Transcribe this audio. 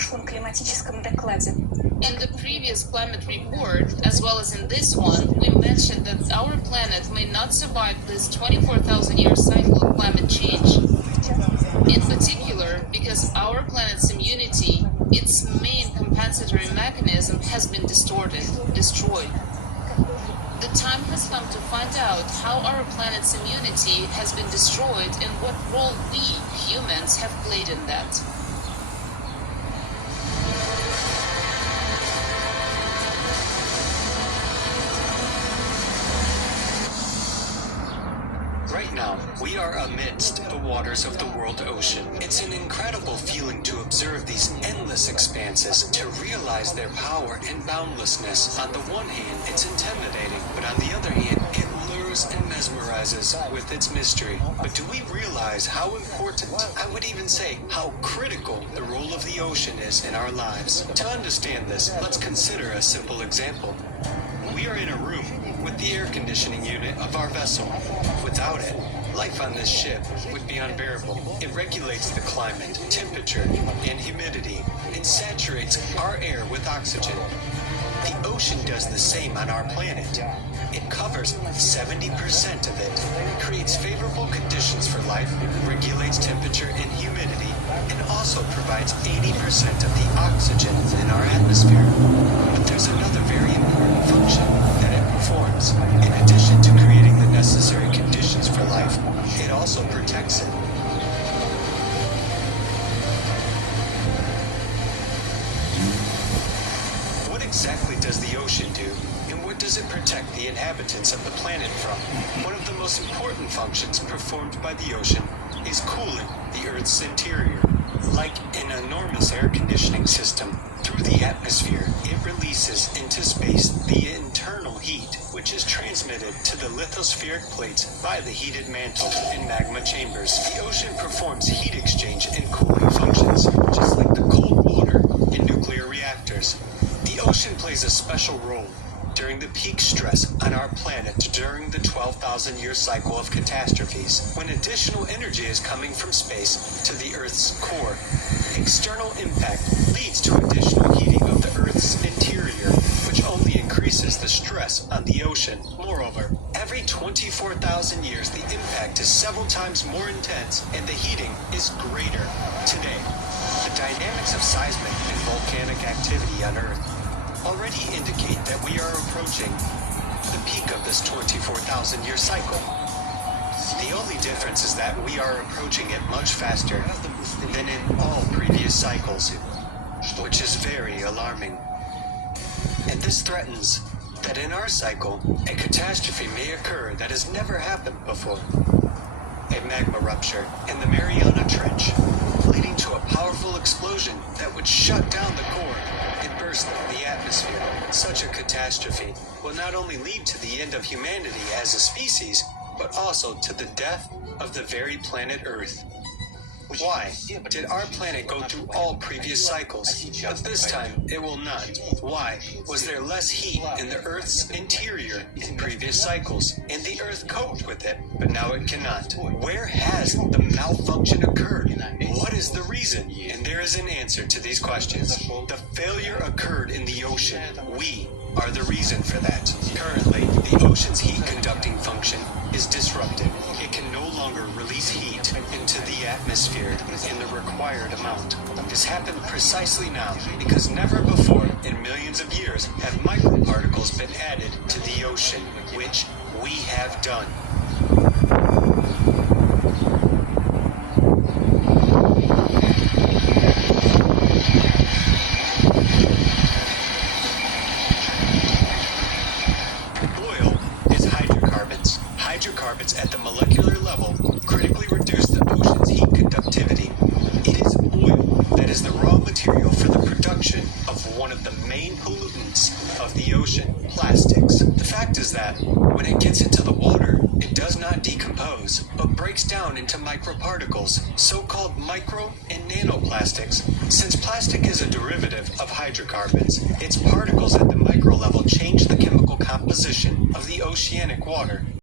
прошлом климатическом докладе. In the previous climate report, as well as in this one, we mentioned that our planet may not survive this 24,000-year cycle of climate change. In particular, because our planet's immunity, its main compensatory mechanism, has been distorted, destroyed. The time has come to find out how our planet's immunity has been destroyed and what role we, humans, have played in that. Right now, we are amidst the waters of the world ocean. It's an incredible feeling to observe these endless expanses, to realize their power and boundlessness. On the one hand, it's intimidating, but on the other hand, it lures and mesmerizes with its mystery. But do we realize how important, I would even say how critical, the role of the ocean is in our lives? To understand this, let's consider a simple example. We are in a room with the air conditioning unit of our vessel. Without it, life on this ship would be unbearable. It regulates the climate, temperature, and humidity. It saturates our air with oxygen. The ocean does the same on our planet. It covers 70% of it, creates favorable conditions for life, regulates temperature and humidity, and also provides 80% of the oxygen in our atmosphere. But there's another very important function that it performs. In addition to creating the necessary conditions for life, it also protects it. What exactly does the ocean do, and what does it protect the inhabitants of the planet from? One of the most important functions performed by the ocean is cooling the Earth's interior. Like an enormous air conditioning system, through the atmosphere, it releases into space the internal heat, which is transmitted to the lithospheric plates by the heated mantle and magma chambers. The ocean performs heat exchange and cooling functions, just like the cold water in nuclear reactors. The ocean plays a special role during the peak stress on our planet during the 12,000-year cycle of catastrophes, when additional energy is coming from space to the Earth's core. External impact leads to additional heating of the Earth's interior, which only increases the stress on the ocean. Moreover, every 24,000 years the impact is several times more intense and the heating is greater. Today, the dynamics of seismic and volcanic activity on Earth already indicate that we are approaching the peak of this 24,000-year cycle. The only difference is that we are approaching it much faster than in all previous cycles, which is very alarming. And this threatens that in our cycle, a catastrophe may occur that has never happened before. A magma rupture in the Mariana Trench, leading to a powerful explosion that would shut down the core and burst the atmosphere. Such a catastrophe will not only lead to the end of humanity as a species, but also to the death of the very planet Earth. Why did our planet go through all previous cycles, but this time it will not? Why was there less heat in the Earth's interior in previous cycles, and the Earth coped with it, but now it cannot? Where has the malfunction occurred? What is the reason? And there is an answer to these questions. The failure occurred in the ocean. We are the reason for that. Currently, the ocean's heat conducting function is disrupted. It can no longer release heat into the atmosphere in the required amount. This happened precisely now because never before in millions of years have microparticles been added to the ocean, which we have done. Oil is hydrocarbons. Hydrocarbons at the molecular level critically reduce the ocean's heat conductivity. It is oil that is the raw material for the production of one of the main pollutants of the ocean, plastics. The fact is that when it gets into the water, it does not decompose, but breaks down into microparticles, so-called micro and nanoplastics. Since plastic is a derivative of hydrocarbons, its particles at the micro level change the chemical composition of the oceanic water.